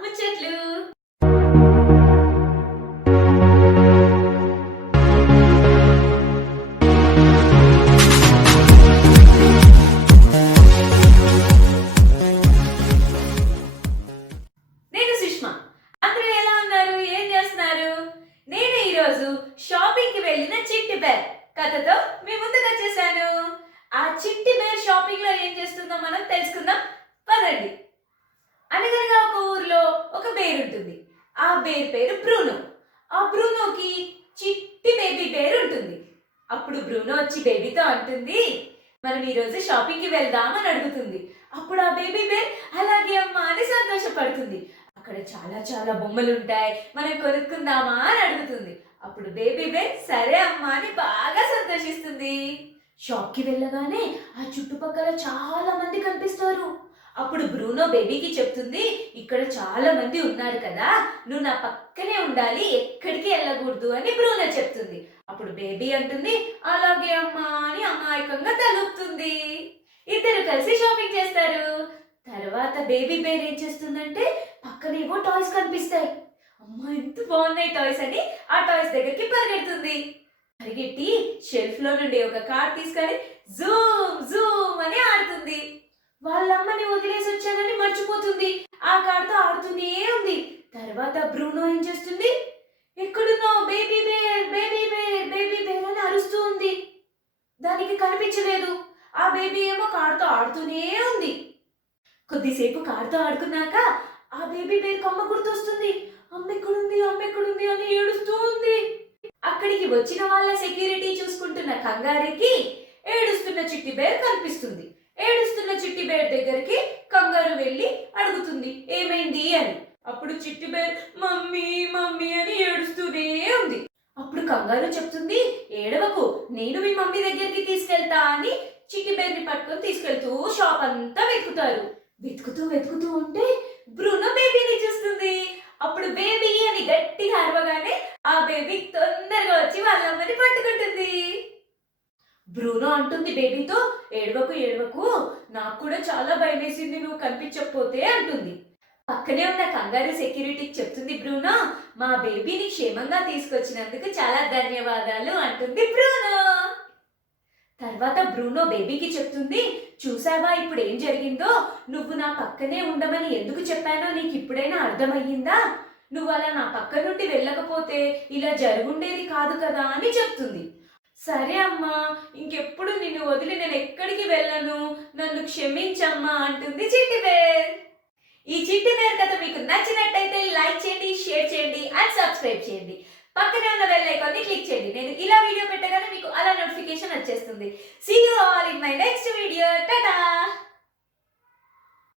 ముచ్చట్లు. నేను సుష్మా. అందరూ ఎలా ఉన్నారు? ఏం చేస్తున్నారు? నేను ఈరోజు షాపింగ్కి వెళ్ళిన చిట్టి బేర్ కథతో మీ ముందుకు వచ్చేసాను. ఆ చిట్టి బేర్ షాపింగ్లో ఏం చేస్తుందో మనం తెలుసుకుందాం పదండి అనగనగా ఒక ఊర్లో ఒక బేర్ ఉంటుంది ఆ బేర్ పేరు బ్రూనో. ఆ బ్రూనోకి చిట్టి బేబీ బేర్ ఉంటుంది అప్పుడు బ్రూనో వచ్చి బేబీతో అంటుంది మనం ఈరోజు షాపింగ్కి వెళ్దాం అని అడుగుతుంది. అప్పుడు ఆ బేబీ బేర్ అలాగే అమ్మా అని సంతోషపడుతుంది. అక్కడ చాలా చాలా బొమ్మలు ఉంటాయి మనం కొనుక్కుందామా అని అడుగుతుంది. అప్పుడు బేబీ బేర్ సరే అమ్మా అని బాగా సంతోషిస్తుంది. షాప్కి వెళ్ళగానే ఆ చుట్టుపక్కల చాలా మంది కనిపిస్తారు. అప్పుడు బ్రూనో బేబీకి చెప్తుంది ఇక్కడ చాలా మంది ఉన్నారు కదా నువ్వు నా పక్కనే ఉండాలి ఎక్కడికి వెళ్ళకూడదు అని బ్రూనో చెప్తుంది. అప్పుడు బేబీ అంటుంది అలాగే అమ్మా అని అమాయకంగా తలుపుతుంది. ఇద్దరు కలిసి షాపింగ్ చేస్తారు. తర్వాత బేబీ బేర్ ఏం చేస్తుందంటే పక్కనేవో టాయ్స్ కనిపిస్తాయి. అమ్మా ఎంత బాగున్నాయి టాయ్స్ అని ఆ టాయ్స్ దగ్గరికి పరిగెడుతుంది. పరిగెట్టి షెల్ఫ్లో నుండి ఒక కార్ తీసుకొని జూమ్ జూమ్ అని ఆడుతుంది. వాళ్ళమ్మని వదిలేసి వచ్చానని మర్చిపోతుంది. ఆ కార్తో ఆడుతూనే ఉంది. తర్వాత బ్రూనో ఏం చేస్తుంది? ఎక్కడున్నావు baby bear baby bear baby bear అని అరుస్తూ ఉంది. దానికి కనిపించలేదు. ఆ బేబీ ఏమో కార్తో ఆడుతూనే ఉంది. కొద్దిసేపు కార్తో ఆడుకున్నాక ఆ బేబీ బేర్ కమ్మ గుర్తొస్తుంది. అమ్మ ఎక్కడుంది? అమ్మ ఎక్కడుంది? అని ఏడుస్తూ ఉంది. అక్కడికి వచ్చిన వాళ్ళ సెక్యూరిటీ చూసుకుంటున్న కంగారికి ఏడుస్తున్న చిట్టి బేర్ కనిపిస్తుంది. ఏడుస్తున్న చిట్టి బేర్ దగ్గరికి కంగారు వెళ్ళి అడుగుతుంది. ఏమైంది అని. అప్పుడు చిట్టి బేర్ మమ్మీ మమ్మీ అని ఏడుస్తూనే ఉంది. అప్పుడు కంగారు చెప్తుంది ఏడవకు నేను మీ మమ్మీ దగ్గరికి తీసుకెళ్తా అని చిట్టి బేర్ని పట్టుకొని తీసుకెళ్తూ షాప్ అంతా వెతుకుతారు. వెతుకుతూ వెతుకుతూ ఉంటే బ్రూనో బేబీని చూస్తుంది. అప్పుడు బేబీ అని గట్టిగా అరవగానే ఆ బేబీ తొందరగా వచ్చి వాళ్ళమ్మని పట్టుకుంటుంది. బ్రూనో అంటుంది బేబీతో ఏడవకు ఏడవకు నాకు కూడా చాలా భయం వేసింది నువ్వు కనిపించకపోతే అంటుంది. పక్కనే ఉన్న కంగారు సెక్యూరిటీకి చెప్తుంది బ్రూనో మా బేబీని క్షేమంగా తీసుకొచ్చినందుకు చాలా ధన్యవాదాలు అంటుంది బ్రూనో. తర్వాత బ్రూనో బేబీకి చెప్తుంది చూసావా ఇప్పుడు ఏం జరిగిందో? నువ్వు నా పక్కనే ఉండమని ఎందుకు చెప్పానో నీకు ఇప్పుడైనా అర్థమయ్యిందా? నువ్వు అలా నా పక్క నుండి వెళ్ళకపోతే ఇలా జరుగుండేది కాదు కదా అని చెప్తుంది. సరే అమ్మా ఇంకెప్పుడు నిన్ను వదిలి నేను ఎక్కడికి వెళ్ళను? నన్ను క్షమించమ్మా అంటుంది చిట్టిబేర్ ఈ చిట్టి బేర్ కథ మీకు నచ్చినట్టయితే లైక్ చేయండి షేర్ చేయండి అండ్ సబ్స్క్రైబ్ చేయండి. పక్కనే ఉన్న బెల్ ఐకాన్ని క్లిక్ చేయండి. నేను ఇలా వీడియో పెట్టగానే మీకు అలా నోటిఫికేషన్ వచ్చేస్తుంది. See you all in my next video tata